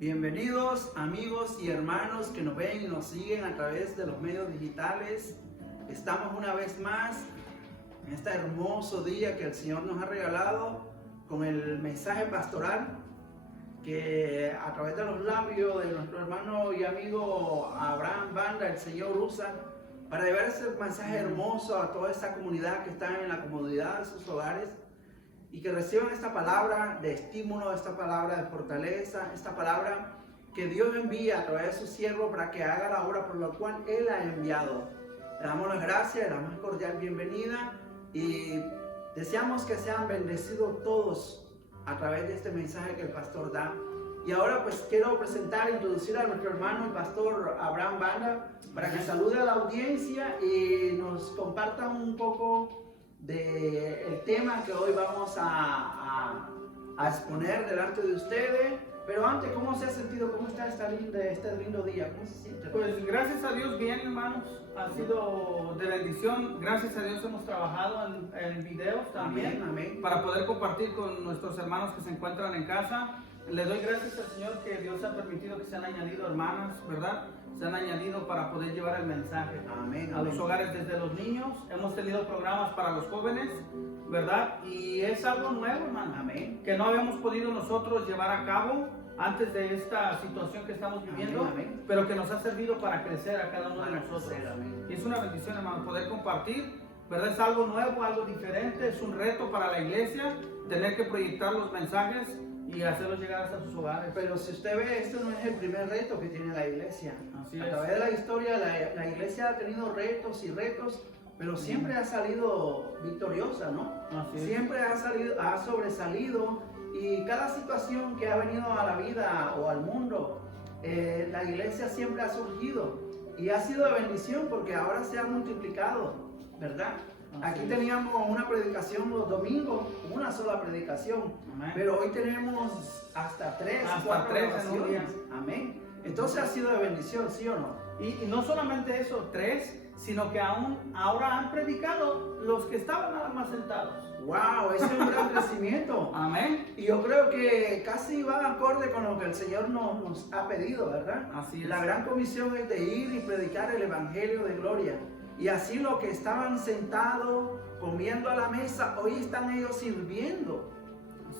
Bienvenidos amigos y hermanos que nos ven y nos siguen a través de los medios digitales. Estamos una vez más en este hermoso día que el Señor nos ha regalado con el mensaje pastoral que a través de los labios de nuestro hermano y amigo Abraham Banda, el Señor usa para llevar ese mensaje hermoso a toda esta comunidad que está en la comodidad de sus hogares y que reciban esta palabra de estímulo, esta palabra de fortaleza, esta palabra que Dios envía a través de su siervo para que haga la obra por la cual Él ha enviado. Le damos las gracias, la más cordial bienvenida y deseamos que sean bendecidos todos a través de este mensaje que el pastor da. Y ahora pues quiero introducir a nuestro hermano el pastor Abraham Banda para que salude a la audiencia y nos comparta un poco del tema que hoy vamos a exponer delante de ustedes. Pero antes, ¿cómo se ha sentido? ¿Cómo está este lindo día? ¿Cómo se siente? Pues gracias a Dios bien, hermanos, ha sido de bendición. Gracias a Dios hemos trabajado en videos también, amén. Para poder compartir con nuestros hermanos que se encuentran en casa. Le doy gracias al Señor que Dios ha permitido que se han añadido hermanas, ¿verdad? Se han añadido para poder llevar el mensaje a los hogares, desde los niños. Hemos tenido programas para los jóvenes, ¿verdad? Y es algo nuevo, hermano, Amén. que no habíamos podido nosotros llevar a cabo antes de esta situación que estamos viviendo, Amén. pero que nos ha servido para crecer a cada uno de nosotros. Amén. Y es una bendición, hermano, poder compartir, ¿verdad? Es algo nuevo, algo diferente, es un reto para la iglesia tener que proyectar los mensajes y hacerlos llegar hasta sus hogares. Pero si usted ve, esto no es el primer reto que tiene la iglesia. Así a es. través de la historia, la iglesia ha tenido retos y retos, pero siempre ha salido victoriosa, ¿no? Así es. Siempre ha sobresalido, y cada situación que ha venido a la vida o al mundo, la iglesia siempre ha surgido y ha sido de bendición porque ahora se ha multiplicado, ¿verdad? Aquí teníamos una predicación los domingos, una sola predicación. Amén. Pero hoy tenemos hasta tres en un día. Amén. Entonces ha sido de bendición, ¿sí o no? Y no solamente eso, 3, sino que ahora han predicado los que estaban nada más sentados. ¡Wow! Ese es un gran crecimiento. Amén. Y yo creo que casi va acorde con lo que el Señor nos ha pedido, ¿verdad? Así es. La gran comisión es de ir y predicar el Evangelio de gloria. Y así los que estaban sentados comiendo a la mesa, hoy están ellos sirviendo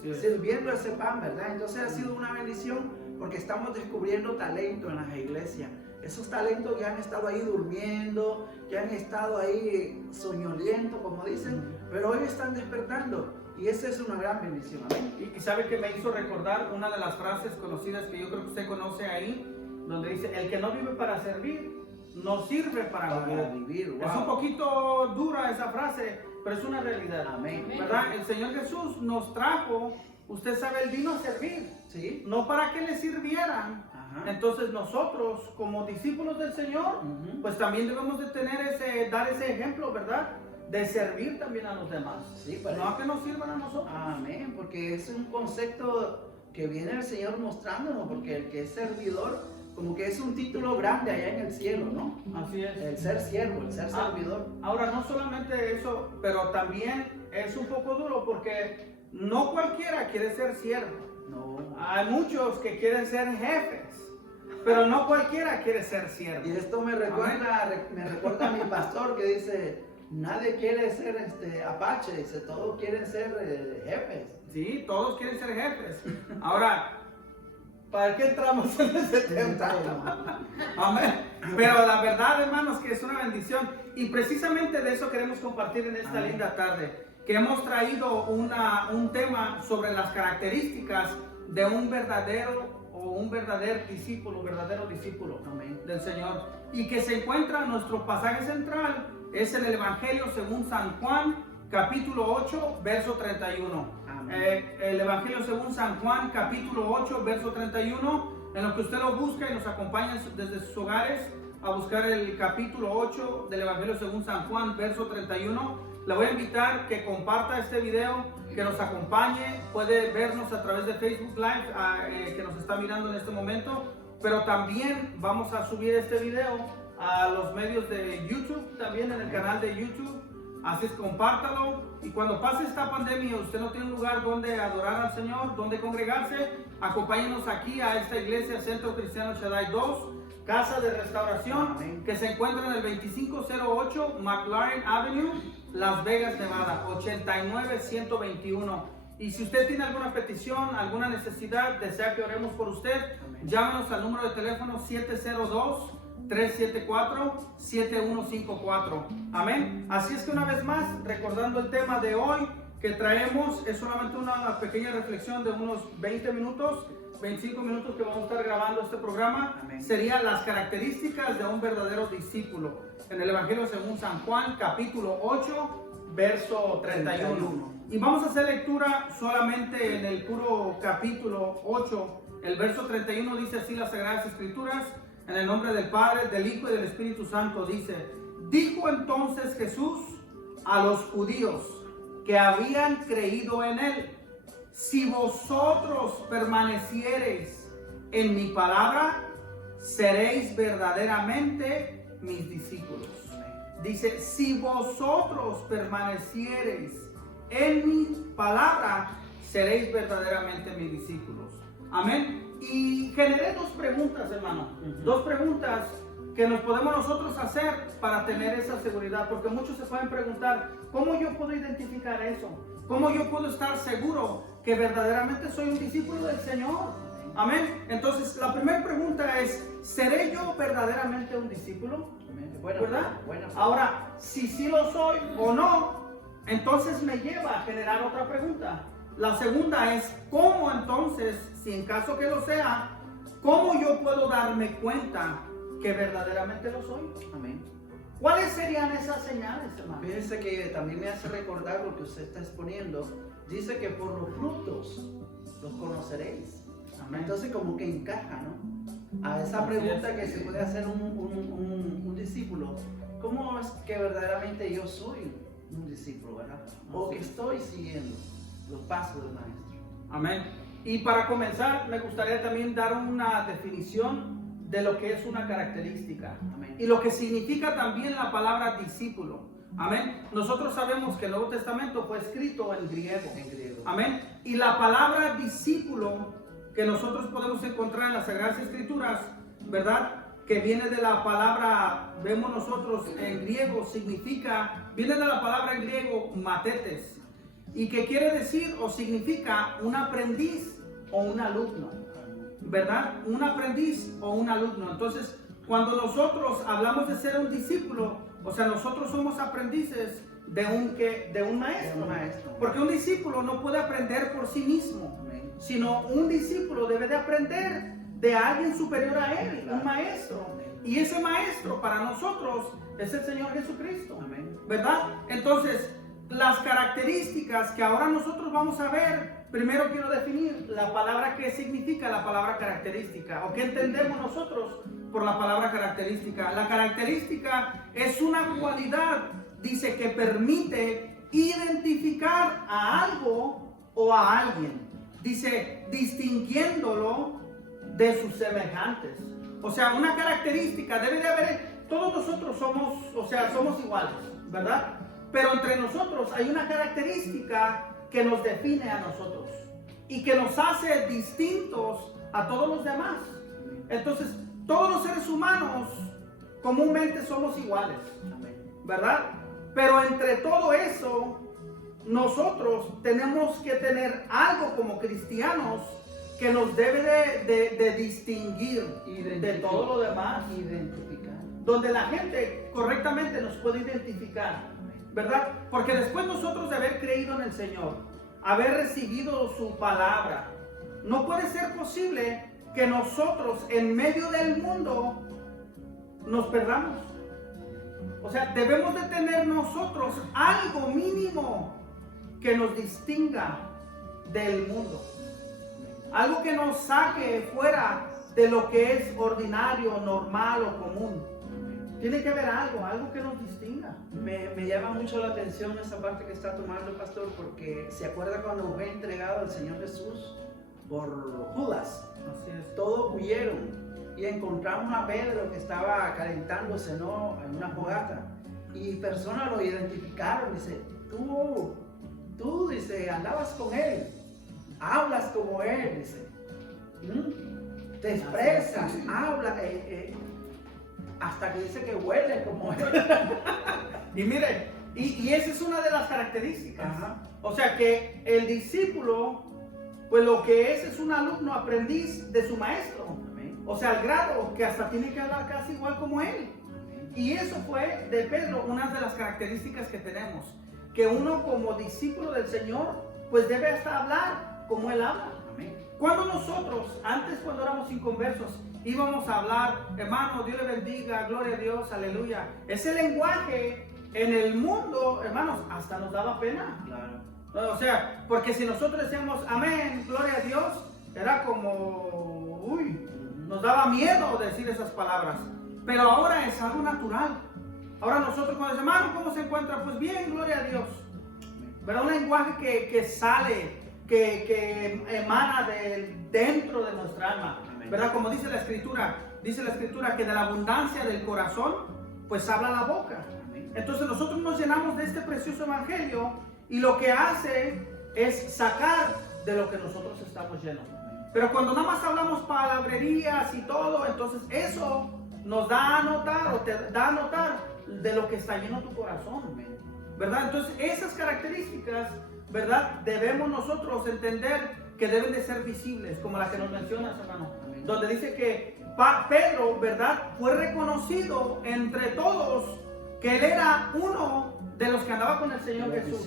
ese pan, ¿verdad? Entonces ha sido una bendición porque estamos descubriendo talento en las iglesias. Esos talentos que han estado ahí durmiendo, que han estado ahí soñolientos, como dicen, pero hoy están despertando. Y esa es una gran bendición. ¿Amén? Y sabe que me hizo recordar una de las frases conocidas que yo creo que usted conoce ahí, donde dice: el que no vive para servir, no sirve para vivir. Wow. Es un poquito dura esa frase, pero es una realidad. Amén. ¿Verdad? El Señor Jesús nos trajo, usted sabe, Él vino a servir, ¿sí? No para que le sirvieran. Ajá. Entonces nosotros, como discípulos del Señor, pues también debemos de dar ese ejemplo, ¿verdad? De servir también a los demás. Sí, no a que nos sirvan a nosotros. Amén, porque es un concepto que viene el Señor mostrándonos, porque el que es servidor, como que es un título grande allá en el cielo, ¿no? Así es. El ser siervo, el ser servidor. Ahora, no solamente eso, pero también es un poco duro porque no cualquiera quiere ser siervo. No. Hay muchos que quieren ser jefes, pero no cualquiera quiere ser siervo. Y esto me recuerda a mi pastor que dice: nadie quiere ser apache, dice, todos quieren ser jefes. Sí, todos quieren ser jefes. Ahora, ¿para qué entramos en ese tema? Amén. Pero la verdad, hermanos, que es una bendición. Y precisamente de eso queremos compartir en esta linda tarde. Que hemos traído un tema sobre las características de un verdadero discípulo Amén. del Señor. Y que se encuentra nuestro pasaje central, es en el Evangelio según San Juan, capítulo 8, verso 31. El Evangelio según San Juan, capítulo 8, verso 31, en lo que usted lo busca y nos acompaña desde sus hogares a buscar el capítulo 8 del Evangelio según San Juan, verso 31. Le voy a invitar que comparta este video, que nos acompañe, puede vernos a través de Facebook Live, que nos está mirando en este momento, pero también vamos a subir este video a los medios de YouTube, también en el canal de YouTube, Así es, compártalo. Y cuando pase esta pandemia, usted no tiene un lugar donde adorar al Señor, donde congregarse, acompáñenos aquí a esta iglesia, Centro Cristiano Shaddai 2, Casa de Restauración, Amén. que se encuentra en el 2508 McLaren Avenue, Las Vegas, Nevada, 89121. Y si usted tiene alguna petición, alguna necesidad, desea que oremos por usted, Amén. llámenos al número de teléfono 702-374-7154. Amén. Así es que una vez más, recordando el tema de hoy que traemos, es solamente una pequeña reflexión de unos 20 minutos, 25 minutos que vamos a estar grabando este programa. Amén. Serían las características de un verdadero discípulo. En el Evangelio según San Juan, capítulo 8, verso 31. Y vamos a hacer lectura solamente en el puro capítulo 8. El verso 31 dice así las Sagradas Escrituras, en el nombre del Padre, del Hijo y del Espíritu Santo, dice: dijo entonces Jesús a los judíos que habían creído en él: si vosotros permaneciereis en mi palabra, seréis verdaderamente mis discípulos. Dice: si vosotros permaneciereis en mi palabra, seréis verdaderamente mis discípulos. Amén. Y generé dos preguntas, hermano. Dos preguntas que nos podemos nosotros hacer para tener esa seguridad. Porque muchos se pueden preguntar: ¿cómo yo puedo identificar eso? ¿Cómo yo puedo estar seguro que verdaderamente soy un discípulo del Señor? Amén. Entonces, la primera pregunta es: ¿seré yo verdaderamente un discípulo? Bueno, ¿verdad? Bueno. Ahora, si sí lo soy o no, entonces me lleva a generar otra pregunta. La segunda es: ¿cómo entonces, si en caso que lo sea, cómo yo puedo darme cuenta que verdaderamente lo soy? Amén. ¿Cuáles serían esas señales, hermano? Fíjense que también me hace recordar lo que usted está exponiendo. Dice que por los frutos los conoceréis. Amén. Entonces como que encaja, ¿no? A esa Así pregunta es. que se puede hacer un discípulo. ¿Cómo es que verdaderamente yo soy un discípulo, verdad? O Así que es. estoy siguiendo los pasos del maestro. Amén. Y para comenzar, me gustaría también dar una definición de lo que es una característica. Amén. Y lo que significa también la palabra discípulo. Amén. Nosotros sabemos que el Nuevo Testamento fue escrito en griego. En griego. Amén. Y la palabra discípulo que nosotros podemos encontrar en las Sagradas Escrituras, ¿verdad? Que viene de la palabra, vemos nosotros en griego, viene de la palabra en griego matetes, y que quiere decir o significa un aprendiz o un alumno, ¿verdad? Un aprendiz o un alumno. Entonces, cuando nosotros hablamos de ser un discípulo, o sea, nosotros somos aprendices de un maestro. Porque un discípulo no puede aprender por sí mismo, Amén. sino un discípulo debe de aprender de alguien superior a él, un maestro. Y ese maestro para nosotros es el Señor Jesucristo. Amén. ¿Verdad? Entonces, las características que ahora nosotros vamos a ver, primero quiero definir la palabra, qué significa la palabra característica, o qué entendemos nosotros por la palabra característica. La característica es una cualidad, dice, que permite identificar a algo o a alguien. Dice, distinguiéndolo de sus semejantes. O sea, una característica debe de haber, todos nosotros somos, o sea, somos iguales, ¿verdad? Pero entre nosotros hay una característica que nos define a nosotros y que nos hace distintos a todos los demás. Entonces, todos los seres humanos comúnmente somos iguales, ¿verdad? Pero entre todo eso, nosotros tenemos que tener algo como cristianos que nos debe de distinguir de todo lo demás. Identificar. Donde la gente correctamente nos puede identificar, ¿verdad? Porque después nosotros de haber creído en el Señor, haber recibido su palabra, no puede ser posible que nosotros en medio del mundo nos perdamos. O sea, debemos de tener nosotros algo mínimo que nos distinga del mundo. Algo que nos saque fuera de lo que es ordinario, normal o común. Tiene que haber algo que nos distinga. Me llama mucho la atención esa parte que está tomando el pastor, porque se acuerda cuando fue entregado al Señor Jesús por Judas. Así es. Todos huyeron y encontramos a Pedro que estaba calentándose, ¿no?, en una fogata. y personas lo identificaron. Dice, tú, dice, andabas con él, hablas como él, dice, te expresas, hablas, hasta que dice que huele como él. Y mire, y esa es una de las características. Ajá. O sea que el discípulo, pues lo que es un alumno aprendiz de su maestro. Amén. O sea, al grado que hasta tiene que hablar casi igual como él. Y eso fue de Pedro una de las características que tenemos. Que uno como discípulo del Señor, pues debe hasta hablar como él habla. Amén. Cuando nosotros, antes cuando éramos inconversos, íbamos a hablar, hermano, Dios le bendiga, gloria a Dios, aleluya. Ese lenguaje en el mundo, hermanos, hasta nos daba pena. Claro. O sea, porque si nosotros decíamos amén, gloria a Dios, era como, nos daba miedo decir esas palabras. Pero ahora es algo natural. Ahora nosotros cuando decimos, hermano, ¿cómo se encuentra? Pues bien, gloria a Dios. Pero un lenguaje que sale, que emana dentro de nuestra alma. Amén. ¿Verdad? Como dice la escritura que de la abundancia del corazón, pues habla la boca. Amén. Entonces nosotros nos llenamos de este precioso evangelio y lo que hace es sacar de lo que nosotros estamos llenos. Pero cuando nada más hablamos palabrerías y todo, entonces eso nos da a notar o te da a notar de lo que está lleno tu corazón, ¿verdad? Entonces esas características, ¿verdad? Debemos nosotros entender que deben de ser visibles, como la que nos mencionas, hermano, donde dice que Pedro, ¿verdad? Fue reconocido entre todos que él era uno de los que andaba con el Señor Jesús,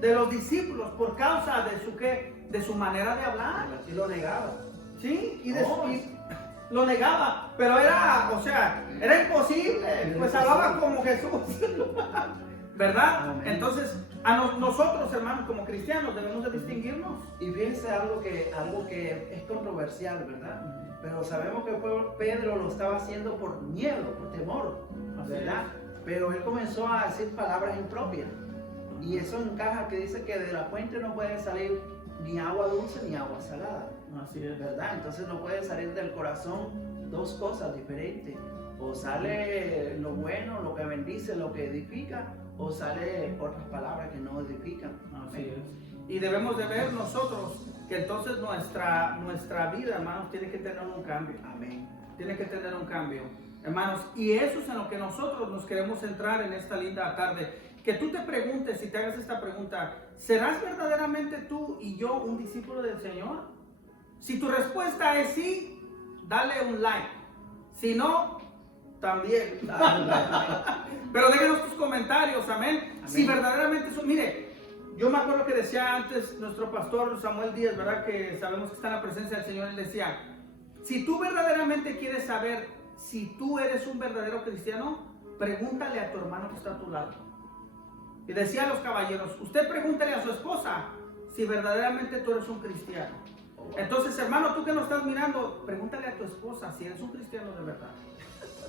de los discípulos, por causa de su ¿qué? De su manera de hablar. Y lo negaba. Sí, y lo negaba, pero era, o sea, era imposible, pues hablaba como Jesús, ¿verdad? Amén. Entonces, nosotros, hermanos, como cristianos, debemos de distinguirnos. Y fíjense algo que es controversial, ¿verdad? Pero sabemos que Pedro lo estaba haciendo por miedo, por temor, ¿verdad? Pero él comenzó a decir palabras impropias. Y eso encaja que dice que de la fuente no puede salir ni agua dulce ni agua salada. Así es, ¿verdad? Entonces no puede salir del corazón dos cosas diferentes. O sale lo bueno, lo que bendice, lo que edifica, o sale otras palabras que no edifican. Así es. Y debemos de ver nosotros que entonces nuestra vida, hermanos, tiene que tener un cambio. Amén. Tiene que tener un cambio, hermanos. Y eso es en lo que nosotros nos queremos centrar en esta linda tarde. Que tú te preguntes y te hagas esta pregunta: ¿serás verdaderamente tú y yo un discípulo del Señor? Si tu respuesta es sí, dale un like. Si no, también. Pero déjanos tus comentarios, amén. Amén. Si verdaderamente eso, mire, yo me acuerdo que decía antes nuestro pastor Samuel Díaz, ¿verdad? Que sabemos que está en la presencia del Señor. Él decía: si tú verdaderamente quieres saber si tú eres un verdadero cristiano, pregúntale a tu hermano que está a tu lado. Y decía a los caballeros: usted pregúntale a su esposa si verdaderamente tú eres un cristiano. Entonces, hermano, tú que nos estás mirando, pregúntale a tu esposa si eres un cristiano de verdad.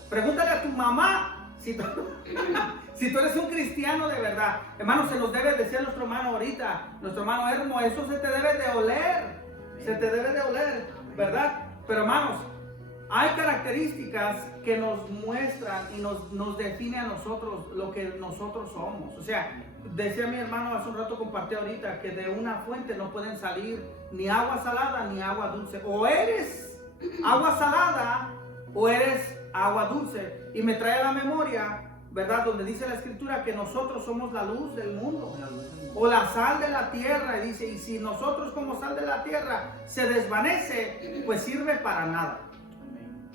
Pregúntale a tu mamá si tú eres un cristiano de verdad. Hermano, se nos debe decir a nuestro hermano ahorita, nuestro hermano Hermo, eso se te debe de oler. Se te debe de oler, ¿verdad? Pero hermanos, hay características que nos muestran y nos define a nosotros lo que nosotros somos. O sea, decía mi hermano hace un rato, compartí ahorita, que de una fuente no pueden salir ni agua salada ni agua dulce. O eres agua salada o eres agua dulce. Y me trae a la memoria, ¿verdad? Donde dice la escritura que nosotros somos la luz del mundo. O la sal de la tierra. Y dice, y si nosotros como sal de la tierra se desvanece, pues sirve para nada.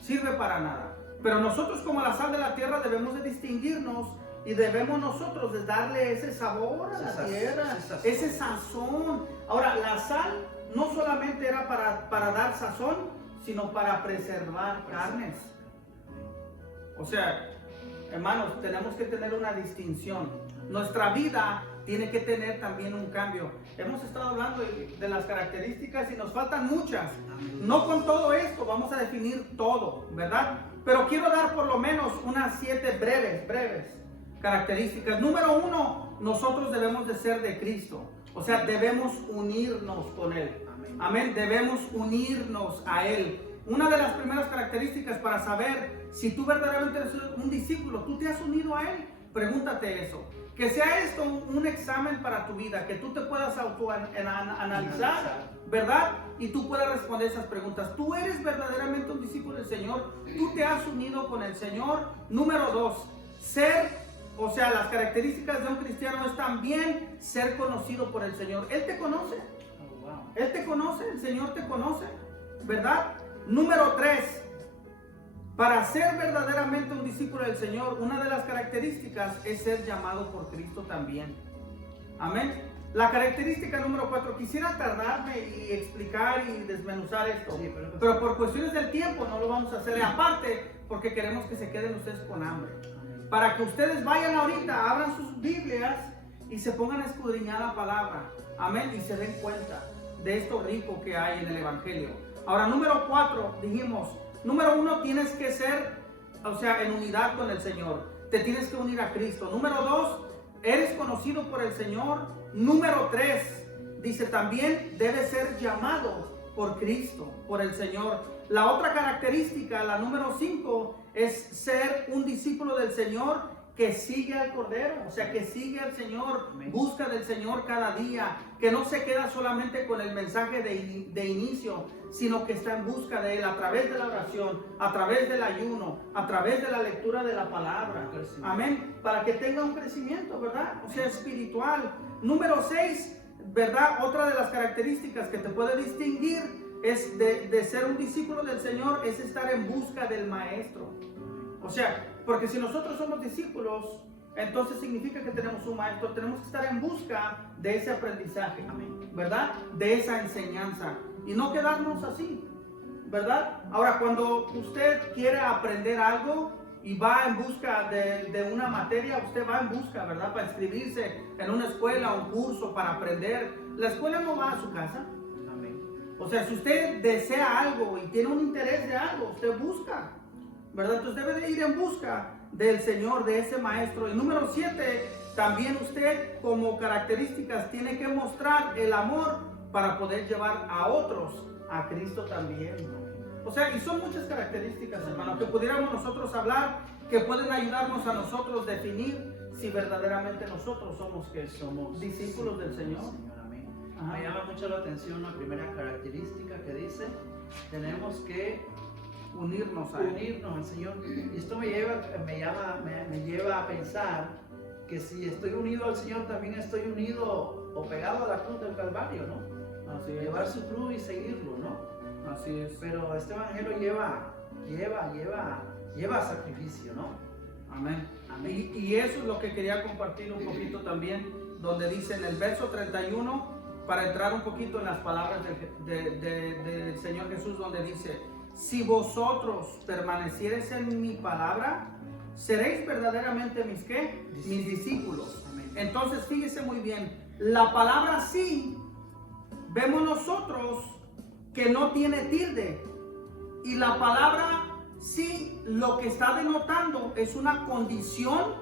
Sirve para nada. Pero nosotros como la sal de la tierra debemos de distinguirnos y debemos nosotros de darle ese sabor a la tierra, ese sazón. Ahora, la sal no solamente era para dar sazón, sino para preservar carnes. O sea, hermanos, tenemos que tener una distinción. Nuestra vida tiene que tener también un cambio. Hemos estado hablando de las características y nos faltan muchas. No con todo esto vamos a definir todo, ¿verdad? Pero quiero dar por lo menos unas 7 breves características. Número 1, nosotros debemos de ser de Cristo. O sea, debemos unirnos con Él. Amén. Debemos unirnos a Él. Una de las primeras características para saber si tú verdaderamente eres un discípulo, tú te has unido a Él. pregúntate eso. Que sea esto un examen para tu vida, que tú te puedas autoanalizar, ¿verdad? Y tú puedas responder esas preguntas. ¿Tú eres verdaderamente un discípulo del Señor? ¿Tú te has unido con el Señor? Número 2, o sea, las características de un cristiano es también ser conocido por el Señor. Él te conoce. Oh, wow. Él te conoce, el Señor te conoce, ¿verdad? Número 3, para ser verdaderamente un discípulo del Señor, una de las características es ser llamado por Cristo también. Amén. La característica número 4, quisiera tardarme y explicar y desmenuzar esto, Sí, pero por cuestiones del tiempo no lo vamos a hacer. Aparte, porque queremos que se queden ustedes con hambre. Para que ustedes vayan ahorita, abran sus Biblias y se pongan a escudriñar la palabra. Amén. Y se den cuenta de esto rico que hay en el Evangelio. Ahora, número 4, dijimos, número 1, tienes que ser, o sea, en unidad con el Señor. Te tienes que unir a Cristo. Número 2, eres conocido por el Señor. Número 3, dice también, debes ser llamado por Cristo, por el Señor. La otra característica, la número 5, es ser un discípulo del Señor que sigue al Cordero, o sea, que sigue al Señor, busca del Señor cada día, que no se queda solamente con el mensaje de inicio, sino que está en busca de Él a través de la oración, a través del ayuno, a través de la lectura de la palabra. Amén. Para que tenga un crecimiento, ¿verdad? O sea, espiritual. Número 6, ¿verdad? Otra de las características que te puede distinguir es de ser un discípulo del Señor, es estar en busca del Maestro. O sea, porque si nosotros somos discípulos, entonces significa que tenemos un maestro. Tenemos que estar en busca de ese aprendizaje, ¿verdad? De esa enseñanza. Y no quedarnos así, ¿verdad? Ahora, cuando usted quiere aprender algo y va en busca de una materia, usted va en busca, ¿verdad? Para inscribirse en una escuela, un curso, para aprender. La escuela no va a su casa. O sea, si usted desea algo y tiene un interés de algo, usted busca, ¿verdad? Entonces debe de ir en busca del Señor, de ese maestro. Y número 7, también usted como características tiene que mostrar el amor para poder llevar a otros a Cristo también. O sea, y son muchas características, hermano, que pudiéramos nosotros hablar, que pueden ayudarnos a nosotros definir si verdaderamente nosotros somos discípulos del Señor. Me llama mucho la atención la primera característica que dice, tenemos que unirnos al Señor. Y esto me lleva a pensar que si estoy unido al Señor, también estoy unido o pegado a la cruz del Calvario, ¿no? Así es. Llevar su cruz y seguirlo, ¿no? Así es. Pero este evangelio lleva sacrificio, ¿no? Amén. Amén. Y eso es lo que quería compartir un poquito también, donde dice en el verso 31, para entrar un poquito en las palabras del Señor Jesús, donde dice, si vosotros permaneciereis en mi palabra, seréis verdaderamente mis ¿qué? Mis discípulos. Amén. Entonces fíjese muy bien, la palabra sí, vemos nosotros que no tiene tilde, y la palabra sí lo que está denotando es una condición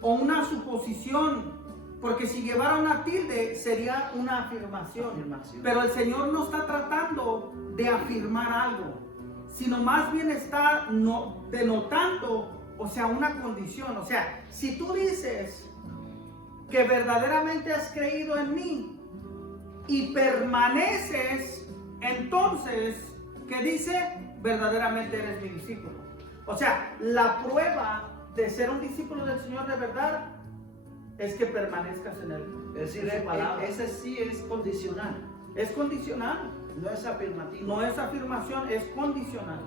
o una suposición. Porque si llevara una tilde sería una afirmación. Pero el Señor no está tratando de afirmar algo, sino más bien está denotando, o sea, una condición. O sea, si tú dices que verdaderamente has creído en mí y permaneces, entonces, ¿qué dice? Verdaderamente eres mi discípulo. O sea, la prueba de ser un discípulo del Señor de verdad es que permanezcas en él. Es decir, ese sí es condicional. Es condicional. No es afirmativo. No es afirmación, es condicional.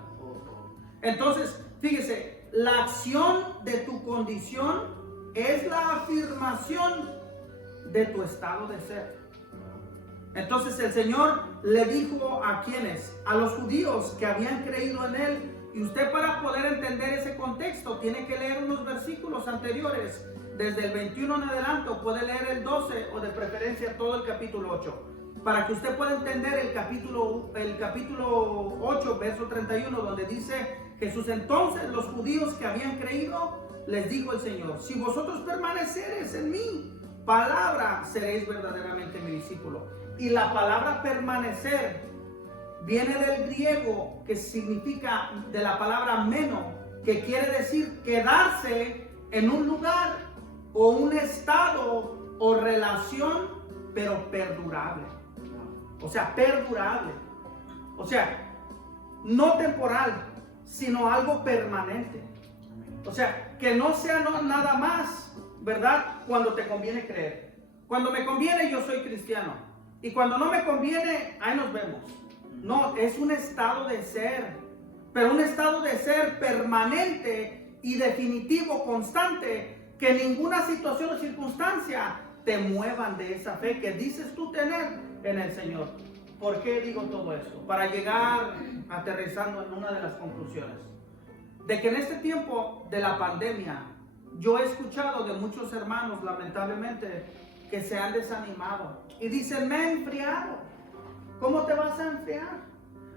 Entonces, fíjese, la acción de tu condición es la afirmación de tu estado de ser. Entonces el Señor le dijo a quienes, a los judíos que habían creído en él, y usted para poder entender ese contexto tiene que leer unos versículos anteriores, desde el 21 en adelante, o puede leer el 12 o de preferencia todo el capítulo 8, para que usted pueda entender el capítulo 8, verso 31, donde dice Jesús, entonces los judíos que habían creído, les dijo el Señor, si vosotros permanecereis en mi palabra, seréis verdaderamente mi discípulo. Y la palabra permanecer viene del griego, que significa de la palabra meno, que quiere decir quedarse en un lugar o un estado o relación, pero perdurable. O sea, perdurable. O sea, no temporal, sino algo permanente. O sea, que no sea nada más, ¿verdad? Cuando te conviene creer. Cuando me conviene, yo soy cristiano. Y cuando no me conviene, ahí nos vemos. No, es un estado de ser. Pero un estado de ser permanente y definitivo, constante, que ninguna situación o circunstancia te muevan de esa fe que dices tú tener en el Señor. ¿Por qué digo todo esto? Para llegar aterrizando en una de las conclusiones. De que en este tiempo de la pandemia, yo he escuchado de muchos hermanos, lamentablemente, que se han desanimado. Y dicen, me he enfriado. ¿Cómo te vas a enfriar?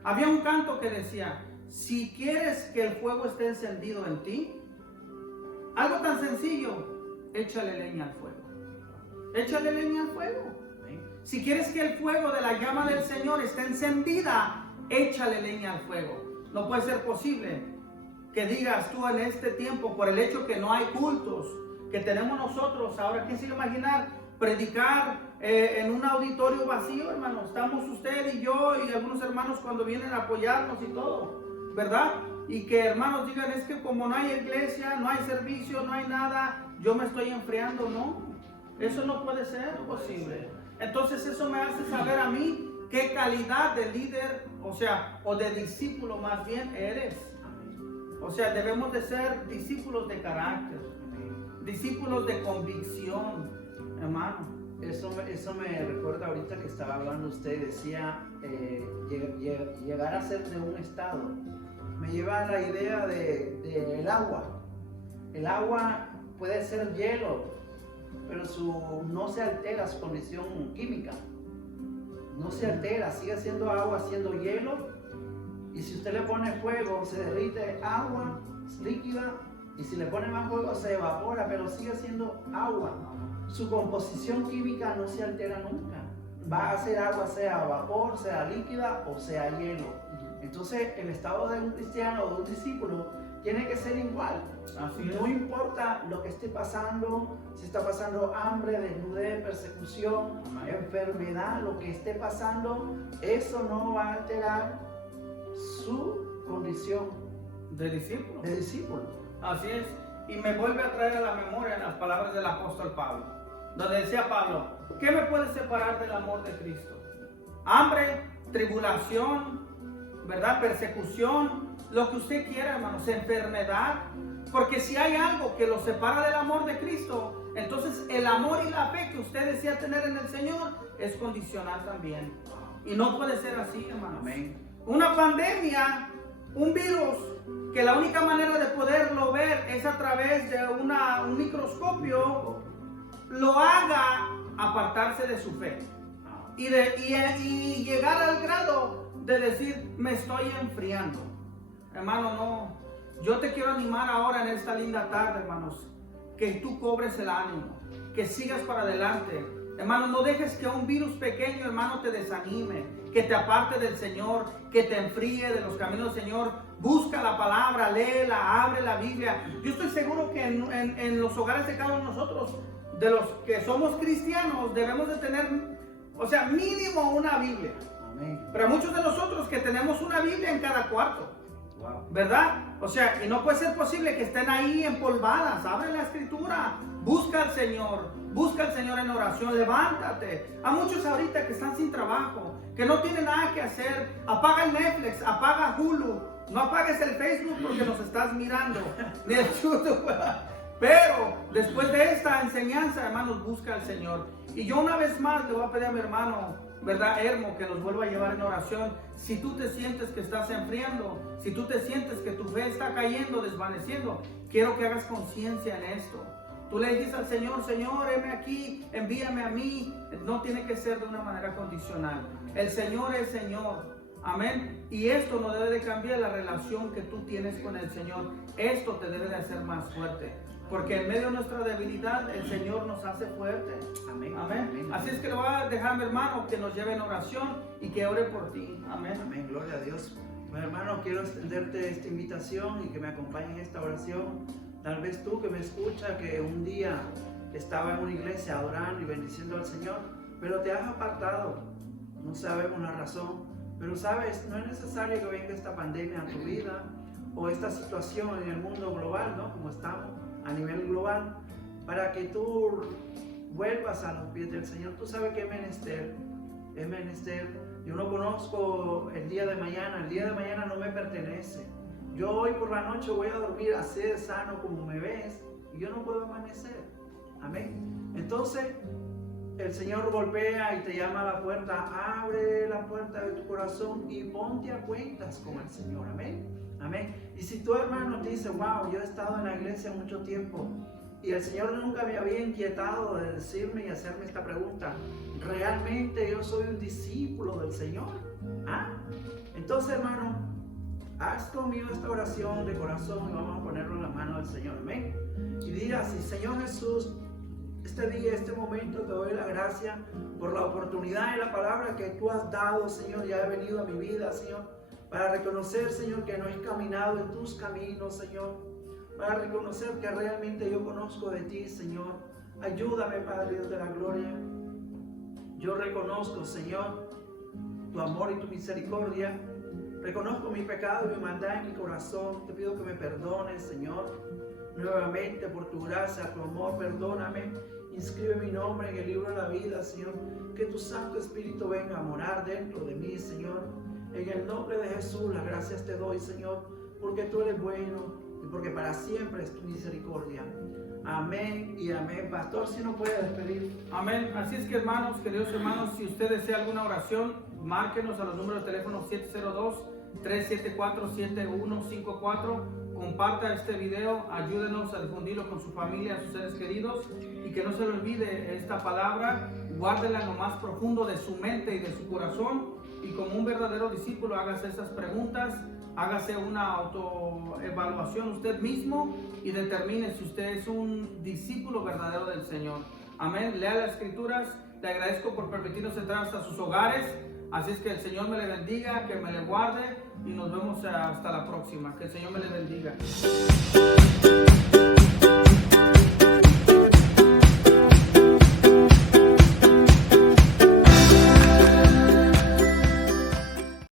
Había un canto que decía, si quieres que el fuego esté encendido en ti, algo tan sencillo, échale leña al fuego. Échale leña al fuego. Si quieres que el fuego de la llama del Señor esté encendida, échale leña al fuego. No puede ser posible que digas tú en este tiempo, por el hecho que no hay cultos que tenemos nosotros, ahora quién se iba a imaginar predicar en un auditorio vacío, hermano. Estamos usted y yo y algunos hermanos cuando vienen a apoyarnos y todo, ¿verdad? Y que hermanos digan, es que como no hay iglesia, no hay servicio, no hay nada, yo me estoy enfriando. No, eso no puede ser posible. Entonces eso me hace saber a mí qué calidad de líder, o sea, o de discípulo más bien eres. O sea, debemos de ser discípulos de carácter, discípulos de convicción, hermano. Eso me recuerda ahorita que estaba hablando usted, decía llegar a ser de un estado. Me lleva a la idea del agua. El agua puede ser hielo, pero no se altera su condición química. No se altera, sigue siendo agua, siendo hielo. Y si usted le pone fuego, se derrite agua, es líquida. Y si le pone más fuego, se evapora, pero sigue siendo agua. Su composición química no se altera nunca. Va a ser agua, sea vapor, sea líquida o sea hielo. Entonces, el estado de un cristiano o de un discípulo tiene que ser igual. Así no importa lo que esté pasando, si está pasando hambre, desnudez, persecución, enfermedad, lo que esté pasando, eso no va a alterar su condición de discípulo. De discípulo. Así es. Y me vuelve a traer a la memoria las palabras del apóstol Pablo, donde decía Pablo, ¿qué me puede separar del amor de Cristo? Hambre, tribulación, ¿verdad? Persecución, lo que usted quiera, hermanos, enfermedad. Porque si hay algo que lo separa del amor de Cristo, entonces el amor y la fe que usted desea tener en el Señor es condicional también. Y no puede ser así, hermanos. Amén. Una pandemia, un virus, que la única manera de poderlo ver es a través de un microscopio, lo haga apartarse de su fe y llegar al grado de decir, me estoy enfriando. Hermano, no. Yo te quiero animar ahora en esta linda tarde, hermanos, que tú cobres el ánimo, que sigas para adelante. Hermano, no dejes que un virus pequeño, hermano, te desanime, que te aparte del Señor, que te enfríe de los caminos del Señor. Busca la palabra, léela, abre la Biblia. Yo estoy seguro que en los hogares de cada uno de nosotros, de los que somos cristianos, debemos de tener, o sea, mínimo una Biblia. Amén. Pero muchos de nosotros que tenemos una Biblia en cada cuarto. Wow. ¿Verdad? O sea, y no puede ser posible que estén ahí empolvadas. Abre la escritura, busca al Señor en oración, levántate. A muchos ahorita que están sin trabajo, que no tienen nada que hacer, apaga el Netflix, apaga Hulu, no apagues el Facebook porque nos estás mirando, ni el YouTube. Pero después de esta enseñanza, hermanos, busca al Señor. Y yo una vez más le voy a pedir a mi hermano, ¿verdad, Hermo, que nos vuelva a llevar en oración? Si tú te sientes que estás enfriando, si tú te sientes que tu fe está cayendo, desvaneciendo, quiero que hagas conciencia en esto. Tú le dices al Señor, Señor, heme aquí, envíame a mí. No tiene que ser de una manera condicional. El Señor es Señor. Amén. Y esto no debe de cambiar la relación que tú tienes con el Señor. Esto te debe de hacer más fuerte. Porque en medio de nuestra debilidad, el Señor nos hace fuerte. Amén. Amén. Amén. Así es que le voy a dejar a mi hermano que nos lleve en oración y que ore por ti. Amén. Amén. Gloria a Dios. Bueno, hermano, quiero extenderte esta invitación y que me acompañen en esta oración. Tal vez tú que me escuchas que un día estaba en una iglesia adorando y bendiciendo al Señor, pero te has apartado. No sabemos la razón, pero sabes, no es necesario que venga esta pandemia a tu vida o esta situación en el mundo global, ¿no? Como estamos a nivel global, para que tú vuelvas a los pies del Señor. Tú sabes que es menester. Yo no conozco el día de mañana no me pertenece. Yo hoy por la noche voy a dormir así de sano como me ves y yo no puedo amanecer. Amén. Entonces el Señor golpea y te llama a la puerta. Abre la puerta de tu corazón y ponte a cuentas con el Señor. Amén. Amén. Y si tu hermano te dice, wow, yo he estado en la iglesia mucho tiempo y el Señor nunca me había inquietado de decirme y hacerme esta pregunta, ¿realmente yo soy un discípulo del Señor? Entonces, hermano, haz conmigo esta oración de corazón y vamos a ponerlo en la mano del Señor. Amén. Y diga así: Señor Jesús, este día, este momento te doy la gracia por la oportunidad y la palabra que tú has dado, Señor. Ya he venido a mi vida, Señor, para reconocer, Señor, que no he caminado en tus caminos, Señor. Para reconocer que realmente yo conozco de ti, Señor. Ayúdame, Padre Dios de la gloria. Yo reconozco, Señor, tu amor y tu misericordia. Reconozco mi pecado y mi maldad en mi corazón. Te pido que me perdones, Señor. Nuevamente, por tu gracia, tu amor, perdóname. Inscribe mi nombre en el libro de la vida, Señor. Que tu Santo Espíritu venga a morar dentro de mí, Señor. En el nombre de Jesús, las gracias te doy, Señor, porque tú eres bueno y porque para siempre es tu misericordia. Amén y amén. Pastor, si no puede despedir. Amén. Así es que, hermanos, queridos hermanos, si usted desea alguna oración, márquenos a los números de teléfono 702-374-7154. Comparta este video, ayúdenos a difundirlo con su familia, a sus seres queridos, y que no se le olvide esta palabra. Guárdela en lo más profundo de su mente y de su corazón, y como un verdadero discípulo hágase esas preguntas. Hágase una autoevaluación usted mismo y determine si usted es un discípulo verdadero del Señor. Amén. Lea las Escrituras. Le agradezco por permitirnos entrar hasta sus hogares. Así es que el Señor me le bendiga, que me le guarde y nos vemos hasta la próxima. Que el Señor me le bendiga.